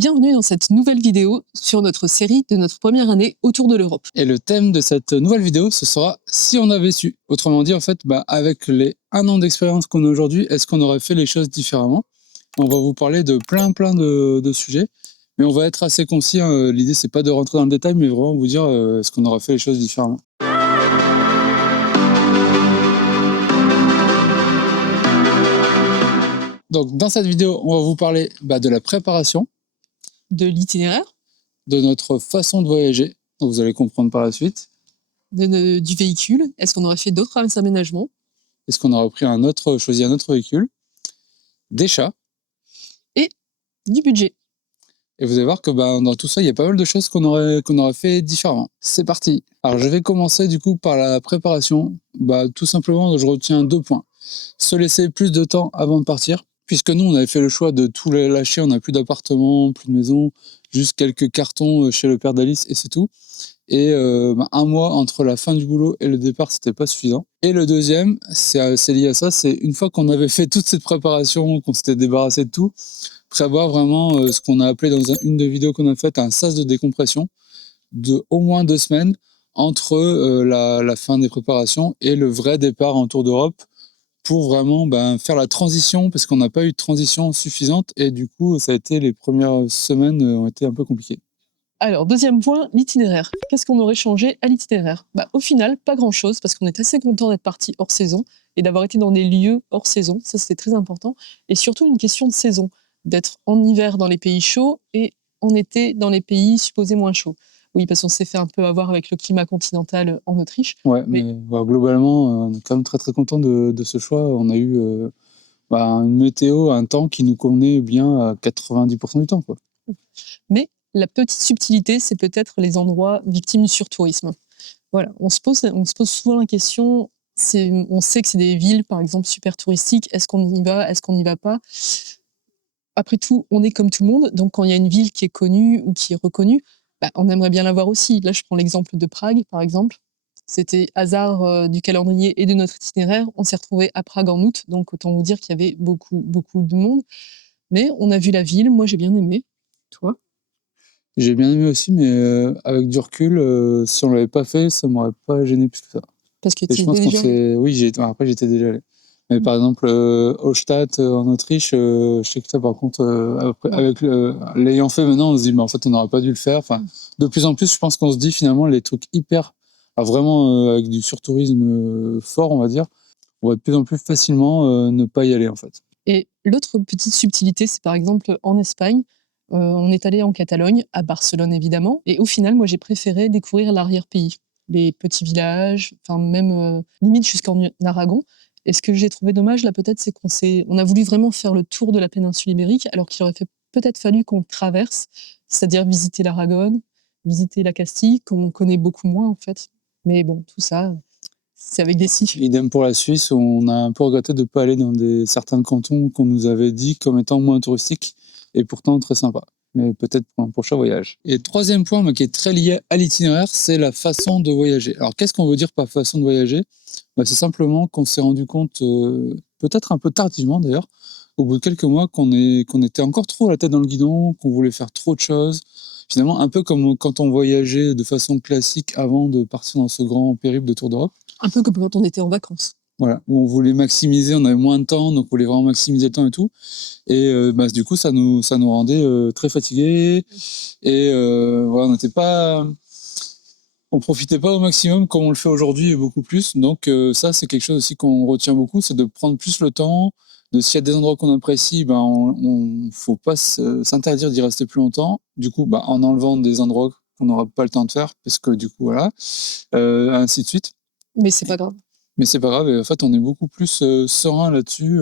Bienvenue dans cette nouvelle vidéo sur notre série de notre première année autour de l'Europe. Et le thème de cette nouvelle vidéo, ce sera « Si on avait su ». Autrement dit, en fait, avec les 1 an d'expérience qu'on a aujourd'hui, est-ce qu'on aurait fait les choses différemment? On va vous parler de plein de sujets, mais on va être assez concis. Hein. L'idée, c'est pas de rentrer dans le détail, mais vraiment vous dire est-ce qu'on aurait fait les choses différemment. Donc, dans cette vidéo, on va vous parler de la préparation, de l'itinéraire, de notre façon de voyager, vous allez comprendre par la suite. Du véhicule, est-ce qu'on aurait fait d'autres aménagements? Est-ce qu'on aurait choisi un autre véhicule? Des chats. Et du budget. Et vous allez voir que dans tout ça, il y a pas mal de choses qu'on aurait fait différemment. C'est parti. Alors je vais commencer du coup par la préparation. Tout simplement, je retiens 2 points. Se laisser plus de temps avant de partir, puisque nous, on avait fait le choix de tout lâcher. On n'a plus d'appartement, plus de maison, juste quelques cartons chez le père d'Alice et c'est tout. Et 1 mois entre la fin du boulot et le départ, c'était pas suffisant. Et le deuxième, c'est lié à ça, c'est une fois qu'on avait fait toute cette préparation, qu'on s'était débarrassé de tout, prévoir vraiment ce qu'on a appelé dans une des vidéos qu'on a faites un sas de décompression de au moins 2 semaines entre la fin des préparations et le vrai départ en tour d'Europe pour vraiment faire la transition, parce qu'on n'a pas eu de transition suffisante et du coup, ça a été les premières semaines ont été un peu compliquées. Alors, deuxième point, l'itinéraire. Qu'est-ce qu'on aurait changé à l'itinéraire? Au final, pas grand-chose, parce qu'on est assez content d'être parti hors saison et d'avoir été dans des lieux hors saison. Ça, c'était très important. Et surtout, une question de saison, d'être en hiver dans les pays chauds et en été dans les pays supposés moins chauds. Oui, parce qu'on s'est fait un peu avoir avec le climat continental en Autriche. Ouais, mais globalement, on est quand même très content de ce choix. On a eu une météo, un temps qui nous convenait bien à 90% du temps, quoi. Mais la petite subtilité, c'est peut-être les endroits victimes du surtourisme. Voilà, on se pose souvent la question, on sait que c'est des villes, par exemple, super touristiques, est-ce qu'on y va, est-ce qu'on n'y va pas? Après tout, on est comme tout le monde, donc quand il y a une ville qui est connue ou qui est reconnue, on aimerait bien la voir aussi. Là, je prends l'exemple de Prague, par exemple. C'était hasard du calendrier et de notre itinéraire. On s'est retrouvés à Prague en août, donc autant vous dire qu'il y avait beaucoup de monde. Mais on a vu la ville, moi j'ai bien aimé. Toi? J'ai bien aimé aussi, mais avec du recul, si on l'avait pas fait, ça m'aurait pas gêné plus que ça. Parce que Et je tu pense étais qu'on déjà allé? s'est... Oui, après j'étais déjà allé. Mais par exemple, Austadt en Autriche, je sais que ça, par contre, après, Ouais. avec l'ayant fait maintenant, on se dit, en fait, on n'aurait pas dû le faire. Enfin, de plus en plus, je pense qu'on se dit finalement les trucs vraiment avec du surtourisme fort, on va dire, on va de plus en plus facilement ne pas y aller en fait. Et l'autre petite subtilité, c'est par exemple en Espagne, on est allé en Catalogne, à Barcelone évidemment, et au final, moi j'ai préféré découvrir l'arrière-pays, les petits villages, enfin même limite jusqu'en Aragon. Et ce que j'ai trouvé dommage là peut-être, c'est on a voulu vraiment faire le tour de la péninsule ibérique, alors qu'il aurait peut-être fallu qu'on traverse, c'est-à-dire visiter l'Aragon, visiter la Castille, qu'on connaît beaucoup moins en fait. Mais bon, tout ça, c'est avec des si. Idem pour la Suisse, on a un peu regretté de ne pas aller dans certains cantons qu'on nous avait dit comme étant moins touristiques et pourtant très sympas. Mais peut-être pour un prochain voyage. Et troisième point qui est très lié à l'itinéraire, c'est la façon de voyager. Alors qu'est-ce qu'on veut dire par façon de voyager? C'est simplement qu'on s'est rendu compte, peut-être un peu tardivement d'ailleurs, au bout de quelques mois, qu'on était encore trop la tête dans le guidon, qu'on voulait faire trop de choses. Finalement, un peu comme quand on voyageait de façon classique avant de partir dans ce grand périple de Tour d'Europe. Un peu comme quand on était en vacances. Voilà, où on voulait maximiser, on avait moins de temps, donc on voulait vraiment maximiser le temps et tout. Et du coup, ça nous rendait très fatigués. Et voilà, on profitait pas au maximum comme on le fait aujourd'hui et beaucoup plus. Donc ça, c'est quelque chose aussi qu'on retient beaucoup, c'est de prendre plus le temps. S'il y a des endroits qu'on apprécie, on faut pas s'interdire d'y rester plus longtemps. Du coup, en enlevant des endroits qu'on n'aura pas le temps de faire, parce que du coup, voilà, ainsi de suite. Mais c'est pas grave. Mais c'est pas grave, et en fait, on est beaucoup plus serein là-dessus.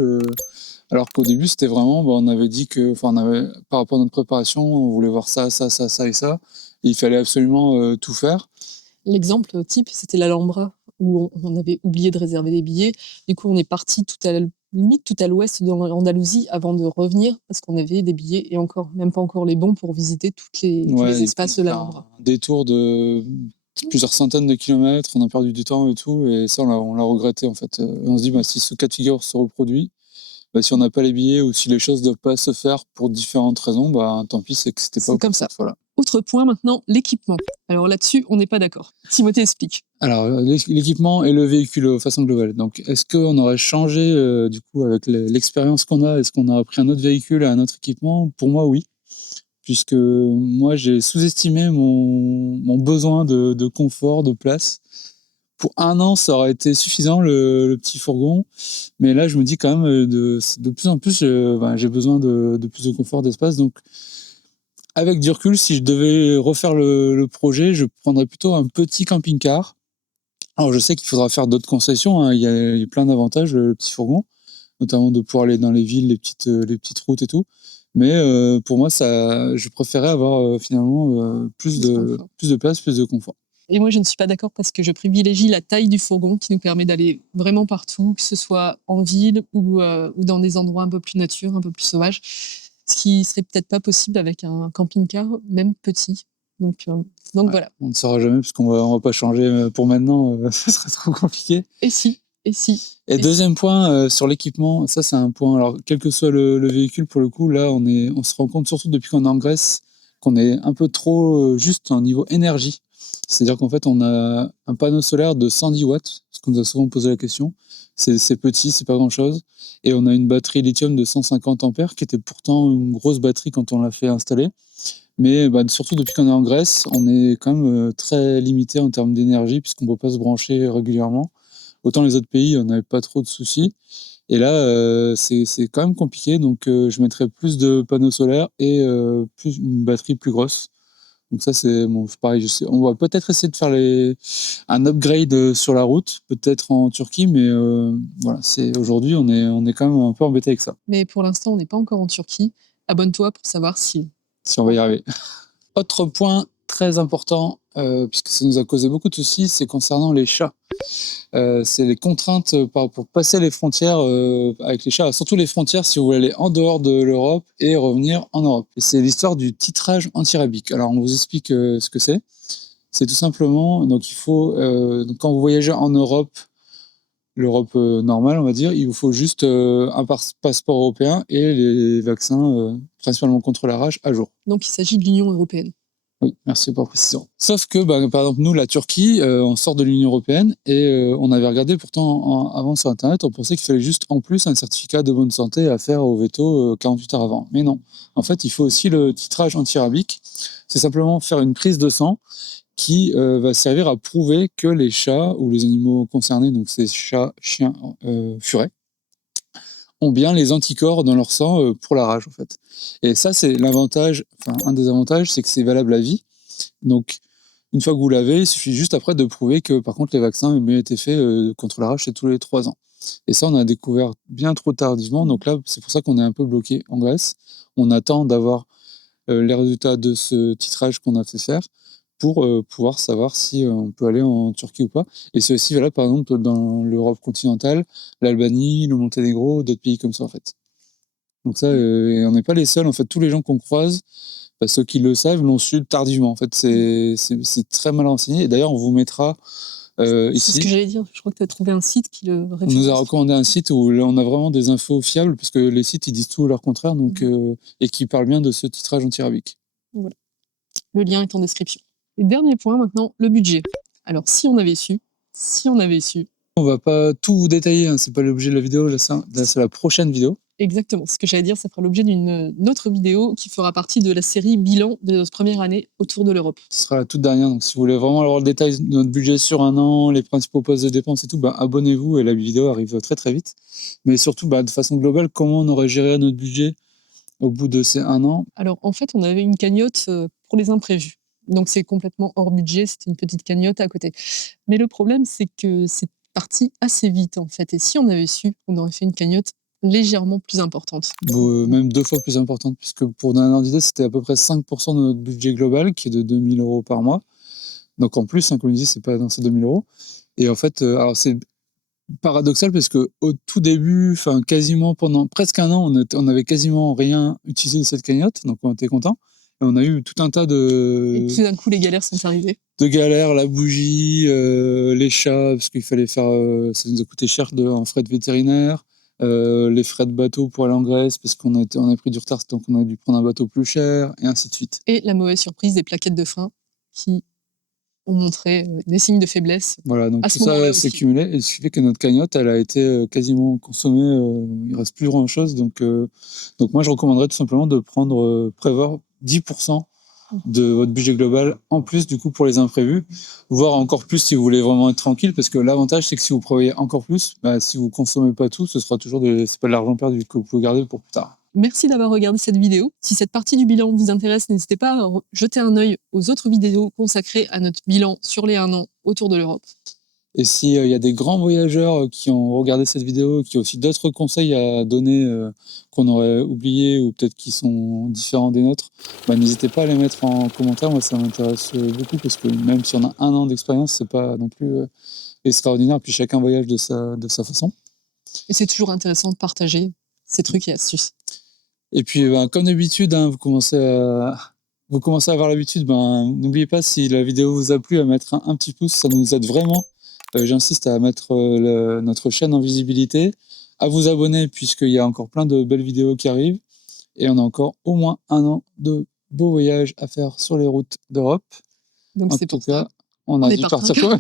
Alors qu'au début, c'était vraiment, on avait dit que, par rapport à notre préparation, on voulait voir ça et ça. Et il fallait absolument tout faire. L'exemple type, c'était l'Alhambra, où on avait oublié de réserver des billets. Du coup, on est parti limite tout à l'ouest de l'Andalousie avant de revenir, parce qu'on avait des billets et même pas encore les bons pour visiter tous les espaces de l'Alhambra. Un détour de plusieurs centaines de kilomètres, on a perdu du temps et tout, et ça, on l'a regretté en fait. Et on se dit, si ce cas de figure se reproduit, bah, si on n'a pas les billets ou si les choses ne doivent pas se faire pour différentes raisons, bah, tant pis, c'est que c'était pas C'est comme pour ça. cette fois-là. Autre point maintenant, l'équipement. Alors là-dessus, on n'est pas d'accord. Timothée explique. Alors, l'équipement et le véhicule de façon globale. Donc, est-ce qu'on aurait changé, du coup, avec l'expérience qu'on a, est-ce qu'on aurait pris un autre véhicule et un autre équipement? Pour moi, oui. Puisque moi, j'ai sous-estimé mon besoin de confort, de place. Pour 1 an, ça aurait été suffisant, le petit fourgon. Mais là, je me dis quand même, de plus en plus, j'ai besoin de plus de confort, d'espace. Donc, avec du recul, si je devais refaire le projet, je prendrais plutôt un petit camping-car. Alors, je sais qu'il faudra faire d'autres concessions, hein. Il y a plein d'avantages, le petit fourgon, notamment de pouvoir aller dans les villes, les petites routes et tout. Mais pour moi, je préférais avoir finalement plus de place, plus de confort. Et moi, je ne suis pas d'accord parce que je privilégie la taille du fourgon qui nous permet d'aller vraiment partout, que ce soit en ville ou dans des endroits un peu plus nature, un peu plus sauvages, ce qui serait peut-être pas possible avec un camping-car, même petit. Donc Ouais, voilà. on ne saura jamais parce on va pas changer pour maintenant, ce serait trop compliqué. Et si, et si. Et deuxième point, sur l'équipement, ça c'est un point, alors quel que soit le véhicule pour le coup, là on se rend compte surtout depuis qu'on est en Grèce, qu'on est un peu trop juste en niveau énergie. C'est-à-dire qu'en fait on a un panneau solaire de 110 watts, parce qu'on nous a souvent posé la question. C'est petit, c'est pas grand-chose. Et on a une batterie lithium de 150 ampères, qui était pourtant une grosse batterie quand on l'a fait installer. Mais surtout depuis qu'on est en Grèce, on est quand même très limité en termes d'énergie, puisqu'on ne peut pas se brancher régulièrement. Autant les autres pays, on n'avait pas trop de soucis. Et là, c'est quand même compliqué. Donc, je mettrais plus de panneaux solaires et une batterie plus grosse. Donc ça, c'est bon, pareil. On va peut-être essayer de faire un upgrade sur la route, peut-être en Turquie, mais voilà. Aujourd'hui, on est quand même un peu embêté avec ça. Mais pour l'instant, on n'est pas encore en Turquie. Abonne-toi pour savoir si. Si on va y arriver. Autre point très important, puisque ça nous a causé beaucoup de soucis, c'est concernant les chats. C'est les contraintes pour passer les frontières avec les chats, surtout les frontières si vous voulez aller en dehors de l'Europe et revenir en Europe. Et c'est l'histoire du titrage antirabique. Alors on vous explique ce que c'est. C'est tout simplement, donc il faut, donc quand vous voyagez en Europe, l'Europe normale on va dire, il vous faut juste un passeport européen et les vaccins principalement contre la rage à jour. Donc il s'agit de l'Union européenne. Oui, merci pour la précision. Sauf que, par exemple, nous, la Turquie, on sort de l'Union européenne et on avait regardé pourtant avant sur Internet, on pensait qu'il fallait juste en plus un certificat de bonne santé à faire au veto 48 heures avant. Mais non. En fait, il faut aussi le titrage antirabique. C'est simplement faire une prise de sang qui va servir à prouver que les chats ou les animaux concernés, donc ces chats, chiens, furets, ont bien les anticorps dans leur sang pour la rage, en fait. Et ça, c'est l'avantage, enfin, un des avantages, c'est que c'est valable à vie. Donc, une fois que vous l'avez, il suffit juste après de prouver que, par contre, les vaccins ont bien été faits contre la rage, c'est tous les 3 ans. Et ça, on a découvert bien trop tardivement. Donc là, c'est pour ça qu'on est un peu bloqué en Grèce. On attend d'avoir les résultats de ce titrage qu'on a fait faire pour pouvoir savoir si on peut aller en Turquie ou pas. Et c'est aussi valable, par exemple, dans l'Europe continentale, l'Albanie, le Monténégro, d'autres pays comme ça, en fait. Donc ça, et on n'est pas les seuls. En fait, tous les gens qu'on croise, ceux qui le savent l'ont su tardivement. En fait, c'est très mal renseigné. Et d'ailleurs, on vous mettra ici. C'est ce que j'allais dire. Je crois que tu as trouvé un site qui le référence. On nous a recommandé un site où on a vraiment des infos fiables, parce que les sites, ils disent tout leur contraire, donc, et qui parlent bien de ce titrage antirabique. Voilà. Le lien est en description. Et dernier point maintenant, le budget. Alors, si on avait su. On va pas tout vous détailler, hein, c'est pas l'objet de la vidéo, là c'est la prochaine vidéo. Exactement, ce que j'allais dire, ça fera l'objet d'une autre vidéo qui fera partie de la série bilan de notre première année autour de l'Europe. Ce sera la toute dernière, donc si vous voulez vraiment avoir le détail de notre budget sur 1 an, les principaux postes de dépenses et tout, abonnez-vous et la vidéo arrive très très vite. Mais surtout, de façon globale, comment on aurait géré notre budget au bout de ces 1 an? Alors en fait, on avait une cagnotte pour les imprévus. Donc c'est complètement hors budget, c'était une petite cagnotte à côté. Mais le problème, c'est que c'est parti assez vite en fait. Et si on avait su, on aurait fait une cagnotte légèrement plus importante. Même 2 fois plus importante, puisque pour donner un ordre d'idée, c'était à peu près 5% de notre budget global, qui est de 2 000 € par mois. Donc en plus, comme je dis, c'est pas dans ces 2 000 €. Et en fait, alors c'est paradoxal parce que au tout début, quasiment pendant presque 1 an, on avait quasiment rien utilisé de cette cagnotte, donc on était content. Et on a eu tout un tas Et tout d'un coup, les galères sont arrivées. de galères, la bougie, les chats, parce qu'il fallait faire, ça nous a coûté cher en frais de vétérinaire. les frais de bateau pour aller en Grèce, parce qu'on a pris du retard, donc on a dû prendre un bateau plus cher, et ainsi de suite. Et la mauvaise surprise des plaquettes de frein qui ont montré des signes de faiblesse. Voilà, donc à tout ce moment-là ça s'est aussi. cumulé, et ce qui fait que notre cagnotte, elle a été quasiment consommée, il reste plus grand-chose. Donc moi, je recommanderais tout simplement de prévoir 10% de votre budget global en plus du coup pour les imprévus, voire encore plus si vous voulez vraiment être tranquille, parce que l'avantage c'est que si vous prévoyez encore plus, si vous consommez pas tout, ce sera toujours c'est pas de l'argent perdu que vous pouvez garder pour plus tard. Merci d'avoir regardé cette vidéo. Si cette partie du bilan vous intéresse, n'hésitez pas à jeter un œil aux autres vidéos consacrées à notre bilan sur les 1 an autour de l'Europe. Et s'il y a des grands voyageurs qui ont regardé cette vidéo, qui ont aussi d'autres conseils à donner qu'on aurait oubliés ou peut-être qui sont différents des nôtres, n'hésitez pas à les mettre en commentaire. Moi, ça m'intéresse beaucoup parce que même si on a 1 an d'expérience, c'est pas non plus extraordinaire. Puis chacun voyage de sa façon. Et c'est toujours intéressant de partager ces trucs et astuces. Et puis, comme d'habitude, vous commencez à avoir l'habitude. N'oubliez pas, si la vidéo vous a plu, à mettre un petit pouce, ça nous aide vraiment. J'insiste à mettre notre chaîne en visibilité, à vous abonner puisqu'il y a encore plein de belles vidéos qui arrivent. Et on a encore au moins 1 an de beaux voyages à faire sur les routes d'Europe. Donc En c'est tout pour cas, ça. on a dû partir.